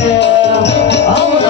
હા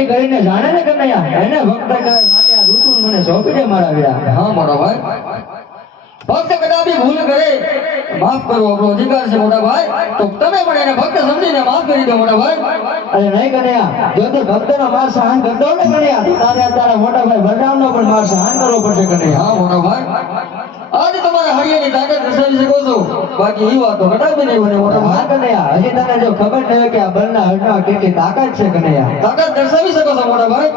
ભક્તિ કરીને જાણે ને કનૈયા એને ભક્ત ઋતુ મને સોંપી દે મારા વીરા હા મોટા ભાઈ. ભક્ત કદાપી ભૂલ કરે, માફ કરો, આપણો અધિકાર છે મોટા ભાઈ. તો તમે પણ એને ભક્ત સમજીને માફ કરી દો મોટા ભાઈ. અરે નહીં કનૈયા જો તે ભક્તનો માર સહન કરતો ને કનૈયા તારે તારા મોટા ભાઈ બલરામનો પણ માર સહન કરવો પડશે કનૈયા હા, મોટા ભાઈ. આજે તમારા હળિયાની તાકાત દર્શાવી શકો છો. બાકી એ વાતો કદાપી નહીં મને, મોટો હા કનૈયા હજી તને જો ખબર ન કે આ બળના હળના કેટલી તાકાત છે કનૈયા તાકાત દર્શાવી શકો છો, મોટા ભાઈ.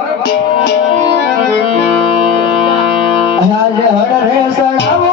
આજે હળ રે સડાવો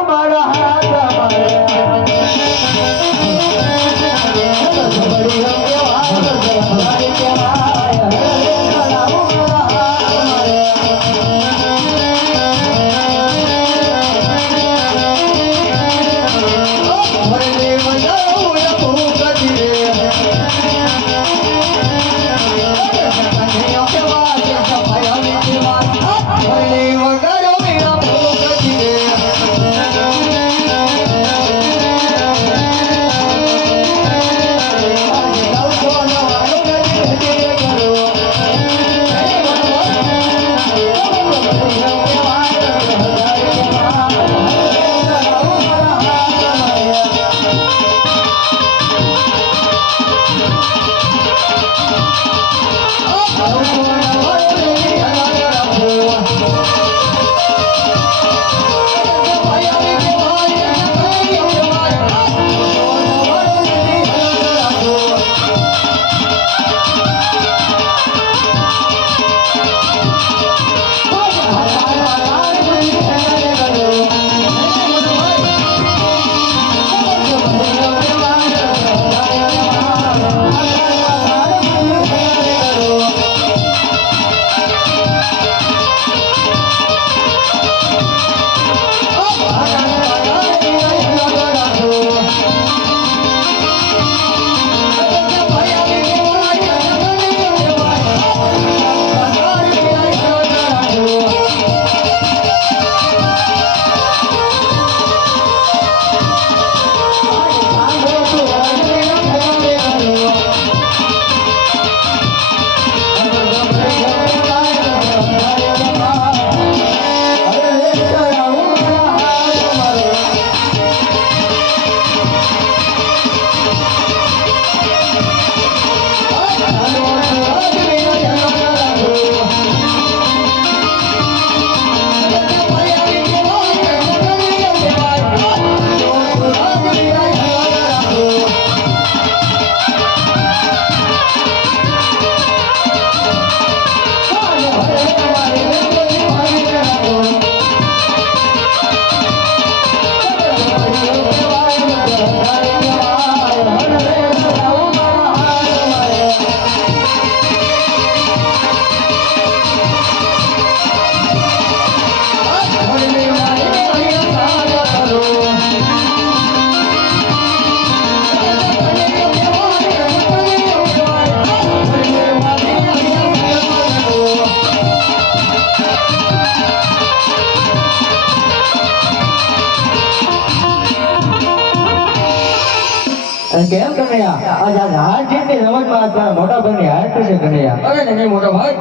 કનૈયા આજ આજ જીતની રમતમાં તારા મોટા ભાઈની હાર થશે કનૈયા અરે નહીં મોટા ભાઈ.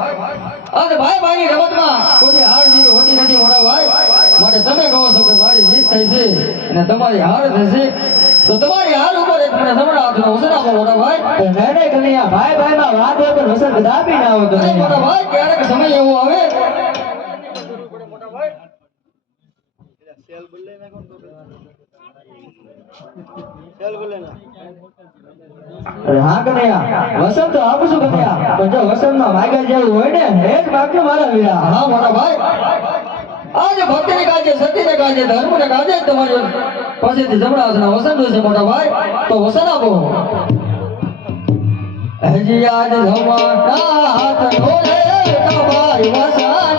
ભાઈ ભાઈની રમતમાં કોઈ હાર જીત હોતી નથી મોટા ભાઈ. માટે તમે કહો છો કે મારી જીત થઈ છે અને તમારી હાર થશે તો તમારી હાર ઉપર એક મને જમણા હાથનો વસન આપો મોટા ભાઈ. નહીં નહીં કનૈયા ભાઈ ભાઈમાં વાત હોય ના મોટા ભાઈ ક્યારેક સમય એવો આવે. અરે હા કનૈયા સેલ બોલે આપું છું કનૈયા પણ જો વસનમાં વાગ્યા જેવું હોય ને એ જ બાકી મારા વીરા. હા, મારા ભાઈ. આજે ભક્તિને કાજે સતીને કાજે ધર્મને કાજે જ તમારી પાસેથી જમણા હાથના વસંત છે, મોટા ભાઈ. તો વસન આપો. હજી આજ જમણા હાથ ઢોલે તમારી વસન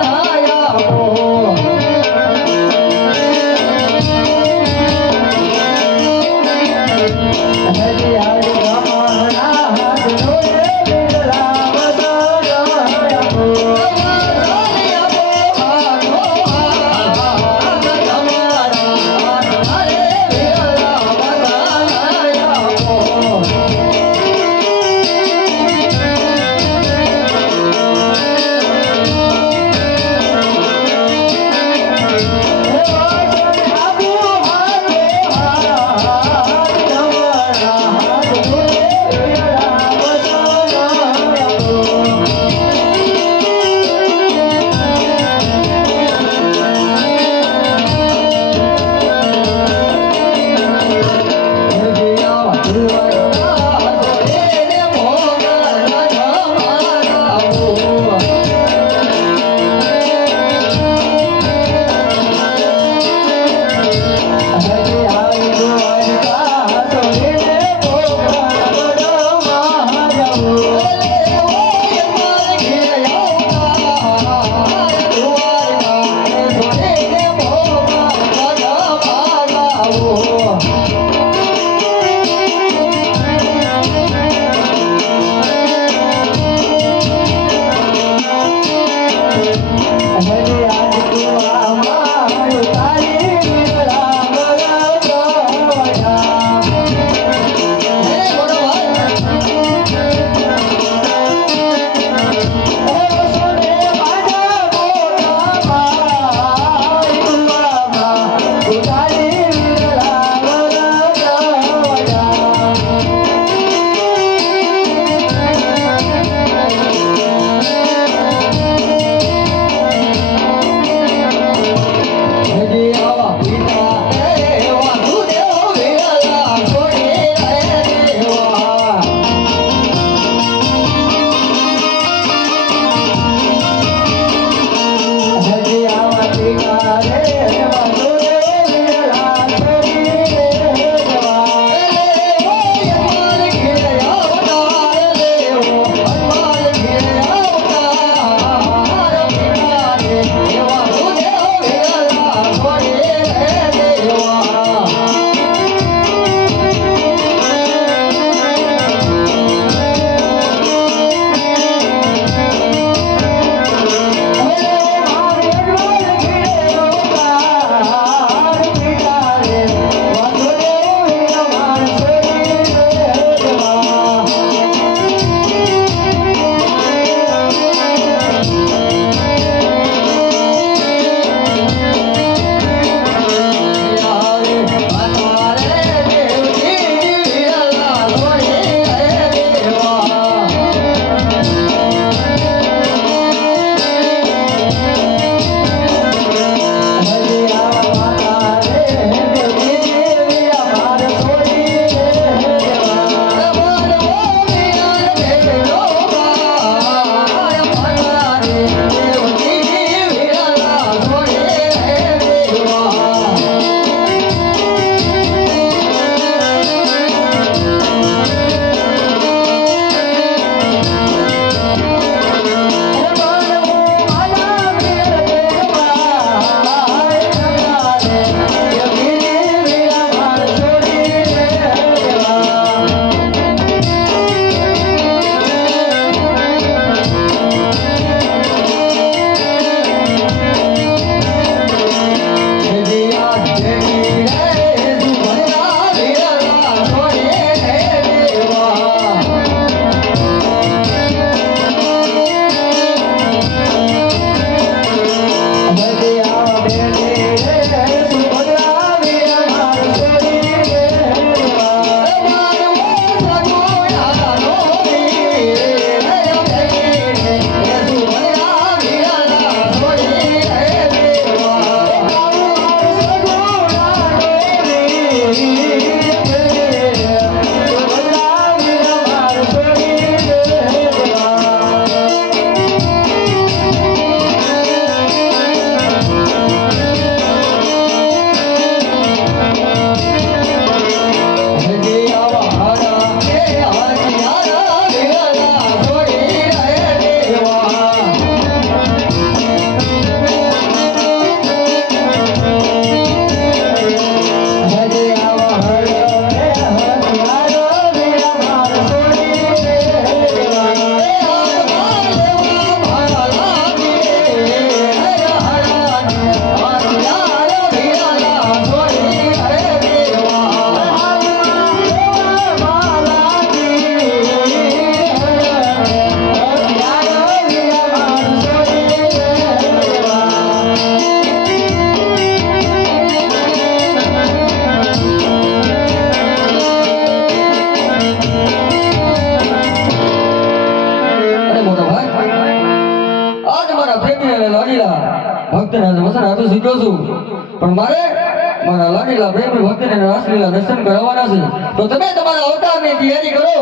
પ્રેમી ભક્તને રાસલીલા દર્શન કરાવવાના છે. તો તમે તમારા અવતારની તૈયારી કરો.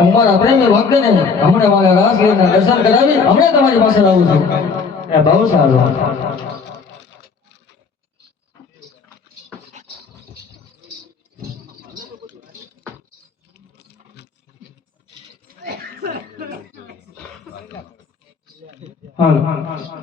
હું મારા પ્રેમી ભક્તને હમણાં મારા રાસલીલાના દર્શન કરાવી હમણાં તમારી પાસે આવું છું. એ બહુ સારું. હાલો.